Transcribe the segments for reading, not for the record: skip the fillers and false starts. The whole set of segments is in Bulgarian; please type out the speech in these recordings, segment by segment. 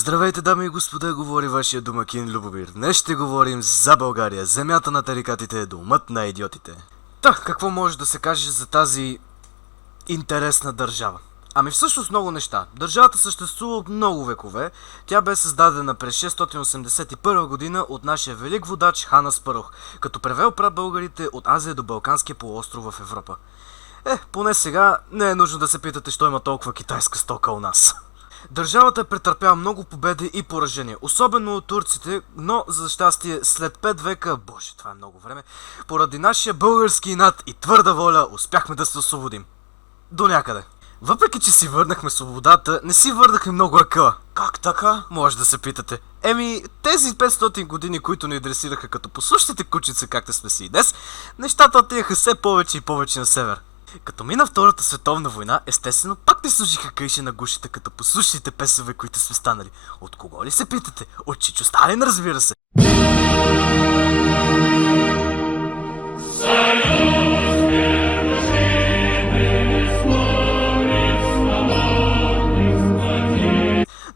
Здравейте, дами и господа, говори вашия домакин Любомир. Днес ще говорим за България, земята на тарикатите, домът на идиотите. Какво може да се каже за тази интересна държава? Ами всъщност много неща. Държавата съществува от много векове. Тя бе създадена през 681 година от нашия велик водач Хан Аспарух, като превел прабългарите от Азия до Балканския полуостров в Европа. Поне сега не е нужно да се питате, що има толкова китайска стока у нас. Държавата е претърпяла много победи и поражения, особено от турците, но за щастие след 5 века, боже, това е много време, поради нашия български инат и твърда воля успяхме да се освободим. До някъде. Въпреки че си върнахме свободата, не си върнахме много акъла. Как така? Може да се питате. Тези 500 години, които ни дресираха като послушните кучица, както сме си и днес, нещата отидаха все повече и повече на север. Като мина Втората световна война, естествено пак не служиха кайши на гушите като послушните песове, които сме станали. От кого ли се питате? От Чичо Сталин, разбира се.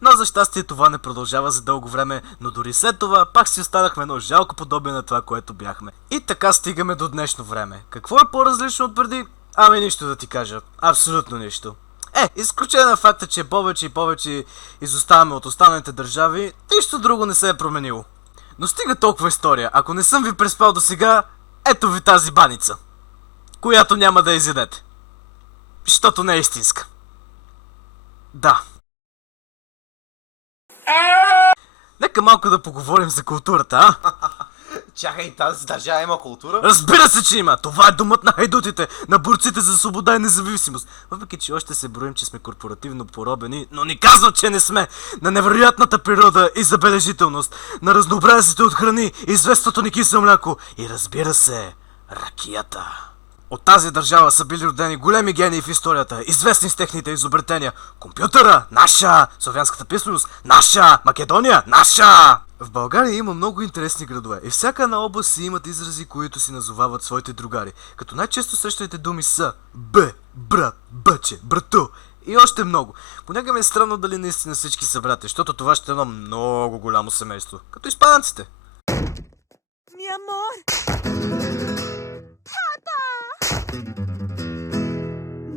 Но за щастие това не продължава за дълго време, но дори след това пак си останахме едно жалко подобие на това, което бяхме. И така стигаме до днешно време. Какво е по-различно от преди? Нищо да ти кажа. Абсолютно нищо. Изключение на факта, че повече и повече изоставаме от останалите държави, нищо друго не се е променило. Но стига толкова история. Ако не съм ви преспал до сега, ето ви тази баница, която няма да изядете. Щото не е истинска. Да. Нека малко да поговорим за културата, а? Чакай, тази държава има култура? Разбира се, че има! Това е домът на хайдутите, на борците за свобода и независимост. Въпреки че още се броим, че сме корпоративно поробени, но ни казват, че не сме. На невероятната природа и забележителност, на разнообразието от храни, известното ни кисело мляко и разбира се, ракията. От тази държава са били родени големи гении в историята, известни с техните изобретения. Компютъра – наша! Славянската писменост – наша! Македония – наша! В България има много интересни градове и всяка една област си имат изрази, които си назовават своите другари. Като най-често срещаните думи са бе, брат, бъче, брато и още много. Понякога ми е странно дали наистина всички са брати, защото това ще е едно много голямо семейство. Като испанците. Mi amor. Papa.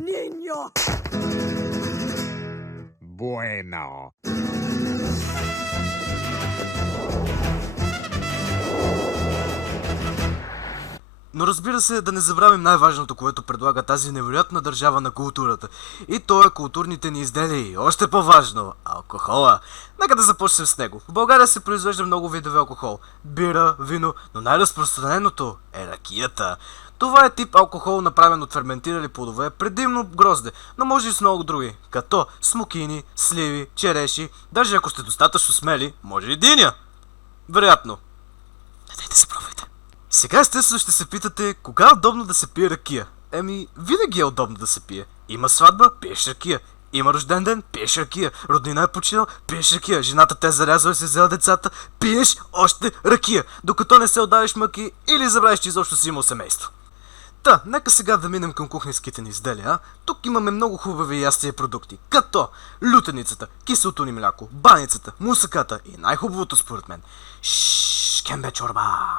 Niño. Bueno. Но разбира се, да не забравим най-важното, което предлага тази невероятна държава на културата. И то е културните ни изделия и още по-важно – алкохола. Нека да започнем с него. В България се произвежда много видове алкохол. Бира, вино, но най-разпространеното е ракията. Това е тип алкохол, направен от ферментирали плодове, предимно грозде, но може и с много други, като смокини, сливи, череши, даже ако сте достатъчно смели, може и диня. Вероятно. Не дайте се пробвайте. Сега естествено ще се питате, кога е удобно да се пие ракия? Винаги е удобно да се пие. Има сватба, пиеш ракия. Има рожден ден, пиеш ракия. Роднина е починал, пиеш ракия. Жената те зарязва и се взела децата, пиеш още ракия. Докато не се отдавиш мъки или забравиш, че изобщо си имал семейство. Нека сега да минем към кухненските ни изделия. Тук имаме много хубави ястия продукти, като лютеницата, киселото ни мляко, баницата, мусаката и най-хубавото според мен – кембе чорба.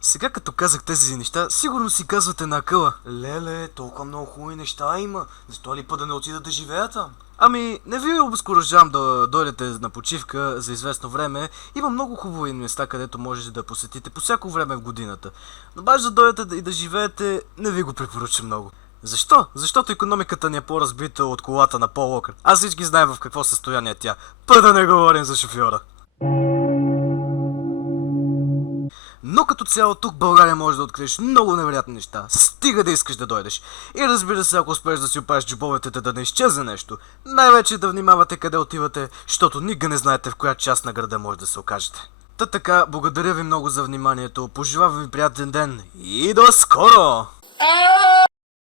Сега като казах тези неща, сигурно си казвате на акъла: Леле, толкова много хубави неща има. Защо ли път да не отида да живея там? Не ви обезкуражавам да дойдете на почивка за известно време. Има много хубави места, където можете да посетите по всяко време в годината. Но баш да дойдете и да живеете, не ви го препоръчам много. Защо? Защото икономиката ни е по-разбита от колата на Пол Уокър. Аз всички знаем в какво състояние е тя. Да не говорим за шофьора. Но като цяло тук в България можеш да откриеш много невероятни неща. Стига да искаш да дойдеш. И разбира се, ако успееш да си опаеш джобовете, да не изчезне нещо. Най-вече да внимавате къде отивате, защото никога не знаете в коя част на града може да се окажете. Така, благодаря ви много за вниманието. Пожелавам ви приятен ден и до скоро!